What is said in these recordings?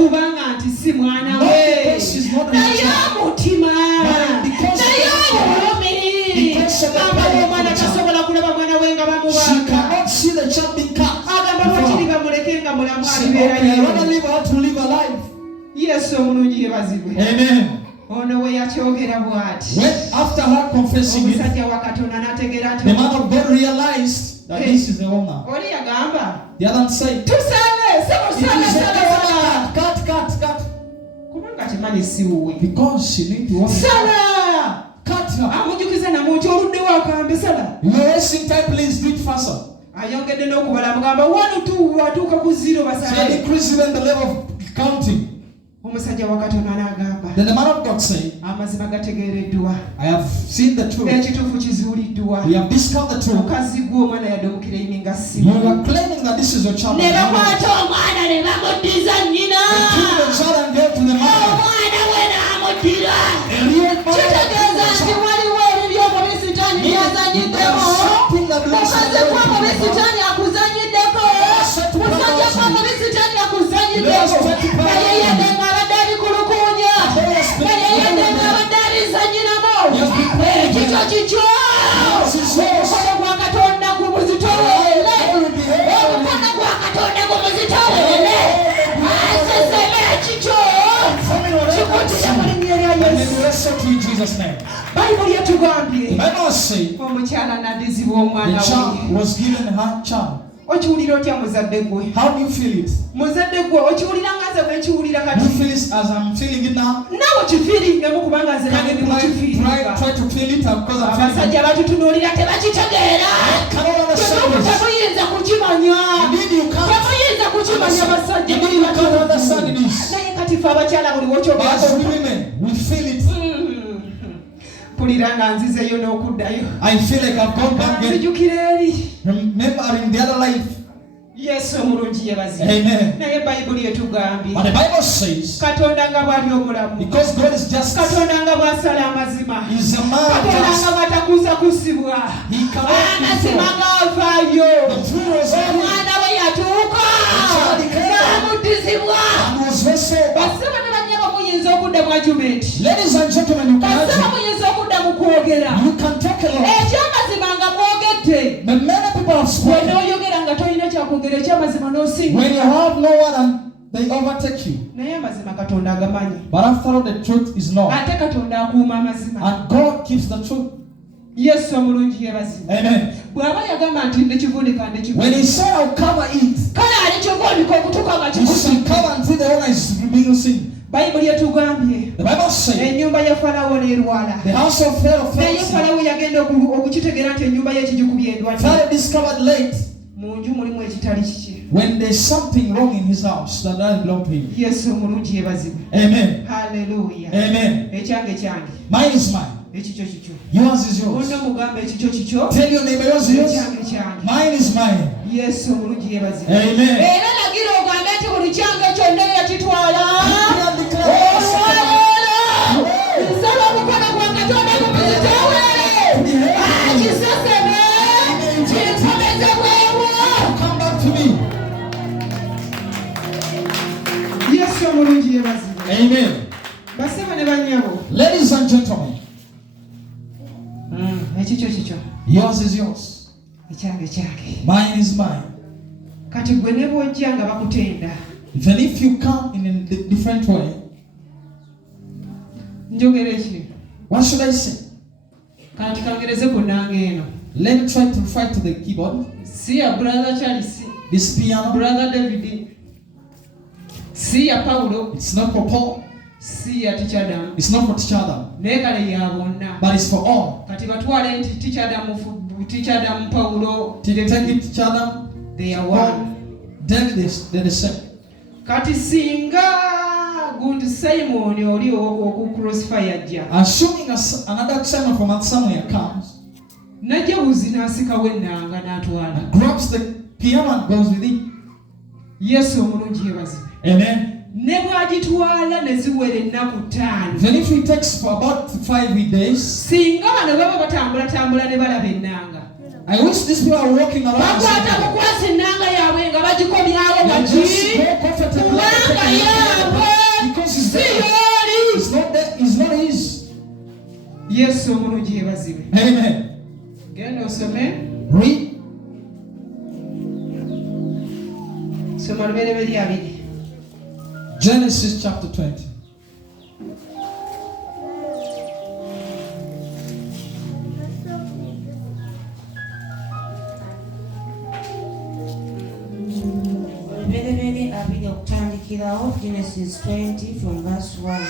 kubanga nti si mwana we naye mutima naye obulumi agamba omwana tasobola kulaba mwana we nga bamubanga agamba lwakiri bamuleke nga mulamu alibeerayo Yesu omulungi yebazibwe. Amen. Ono we yakyogera bw'ati. When after her confessing it, omusajja wa Katonda n'ategeera nti the man of God realized that this is the woman. Oli yagamba. The other said, tusale sala. Cut. Kubanga kimanyi si wuwe. Because she need to walk. Sala. Cut her. Amujukiza namuntu oluddewo akambe sala. You are wasting time, please do it faster. Ayongedde n'okubala mugamba 1 2 atuuka ku 0 basale. So increase even the level of counting. Omusajja wa Katonda n'agamba. Then the man of God said, amazima gategeereddwa. I have seen the truth. Ekituufu kizuuliddwa. We have discovered the truth. Mukazi gw'omwana yaddukira eyiminga si. You are claiming that this is your child. Ne bakwata omwana ne bamuddiza nnyina. They took the child and gave to the mother. Omwana we n'amuddira. Kitegeeza nti waliwo ebibyo omubisitaani byazanyiddeko. Mukazi gw'omubisitaani akuzanyiddeko. Musajja gw'omubisitaani akuzanyiddeko. Naye yedenga abadde abikulukuunya. Naye yedenga abadde abizanyiramu. Ekikyo kikyo. Omukono gwa Katonda gumuzitoweere. Omukono gwa Katonda gumuzitoweere. Aseseme ekikyo. Kikutira mu linnya lya Yesu. Bayibuli etugambye. Omukyala n'addizibwa omwana we. The child was given her child. Okiwulira otya muzadde gwe? How do you feel it? Muzadde gwe okiwulira nga nze bwenkiwulira kati? You feel it as I'm feeling it now? Nawe kifiiringemu kubanga nze nange ndi mukifiiringa. Try to feel it because I'm feeling it. Abasajja batutunuulira tebakitegeera. Temuyinza kukimanya. Temuyinza kukimanya basajja. Naye kati fe abakyala buli wokyogera. As women, we feel it. Mpulira nga nzizeyo n'okuddayo. I feel like I've gone back again. Nzijukira eri. Remembering the other life. Yesu omulungi yebazibu. Amen. Naye Bayibuli etugambye. But the Bible says, Katonda nga bw'ali omulamu. because God is just, Katonda nga bw'asala amazima. He's a man Katonda just. nga bw'atakuusa kusibwa. He cannot Amazima gavaayo. Omwana we yatuuka. N'amuddizibwa. Basaba ne bannyabo muyinza okudda mu argument. Ladies and gentlemen, you can Basaba argue. muyinza okudda mu kwogera. You can talk a lot. Ekyamazima nga mwogedde. But many people have spoken. Bw'onooyogera nga tolina kyakwogera ekyamazima n'osinga. When you have no one and they overtake you. Naye amazima Katonda agamanyi. But after all, the truth is known. Ate Katonda akuuma amazima. And God keeps the truth. Yesu omulungi yebazibu. Amen. Bw'aba yagamba nti ndikivuunika ndikivuunika. When he said, I'll cover it, kale alikivuunika okutuuka nga you should kikusiika. cover until the owner is revealed sin. Bayibuli etugambye. The Bible says, ennyumba ya Falawo n'erwala. the house of Pharaoh fell Naye sick. Falawo yagenda okukitegeera nti ennyumba ye ekigikubye endwadde. Pharaoh discovered late Mu nju mulimu ekitali kiki. when there's something wrong in his house that doesn't belong to him. Yesu omulungi yebazibu. Amen. Hallelujah. Amen. Ekyange kyange. Mine is mine. Ekikyo kikyo. Yours is yours. Munno mugamba ekikyo kikyo. Tell your neighbor, yours is yours. Ekyange kyange. Mine is mine. Yesu omulungi yebazibu. Amen. Era lagira ogambe nti buli kyange kyonna yakitwala. Nsala omukono gwa Katonda gumuzitowe. Kiseseme. Kinkomezebwewo. Come back to me. Yesu omulungi yebazibu. Amen. Basema ne bannyabo. Ladies and gentlemen, ekikyo kikyo. yours is yours. Ekyange kyange. Mine is mine. Kati gwe ne bw'ojja nga bakutenda. Even if you come in a different way, Njogera ki? what should I say? Kati kangereze ku nnanga eno. Let me try to fight to the keyboard. Si ya brother Charles. This piano, Brother David. Si ya Paulo. it's not for Paul. Si ya Teacher Adam. It's not for Teacher Adam, Naye kale ya bonna. but it's for all. Kati batwale nti Teacher Adam Paulo. Take it, Teacher Adam, They are one. David is they're the same. Kati singa gundi Simon oli oku crossfire ajja. Assuming another Simon from somewhere comes Najja buzi n'asikawo ennanga n'atwala. and grabs the piano and goes with it. Yesu omulungi yebazibu. Amen. Ne bw'agitwala ne ziwera ennaku 5. Then if it takes for about 5 days, Singa bano baba batambula ne balaba ennanga. I wish these people are walking around. Bakwata bukwasi ennanga yaabwe nga bagikomyawo They baki. just go comfortably. Kubanga yaabwe Yesu omulungi yeebazibwe. Amen. Genda osome. Read. Soma lubereberye 2. Genesis chapter 20. Genesis 20 from verse 1.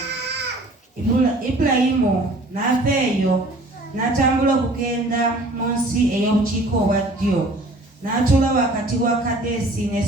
Ibulayimu n'aveeyo n'atambula okugenda mu nsi ey'obukiika obwa ddyo, n'atuula wakati wa Kadesi ne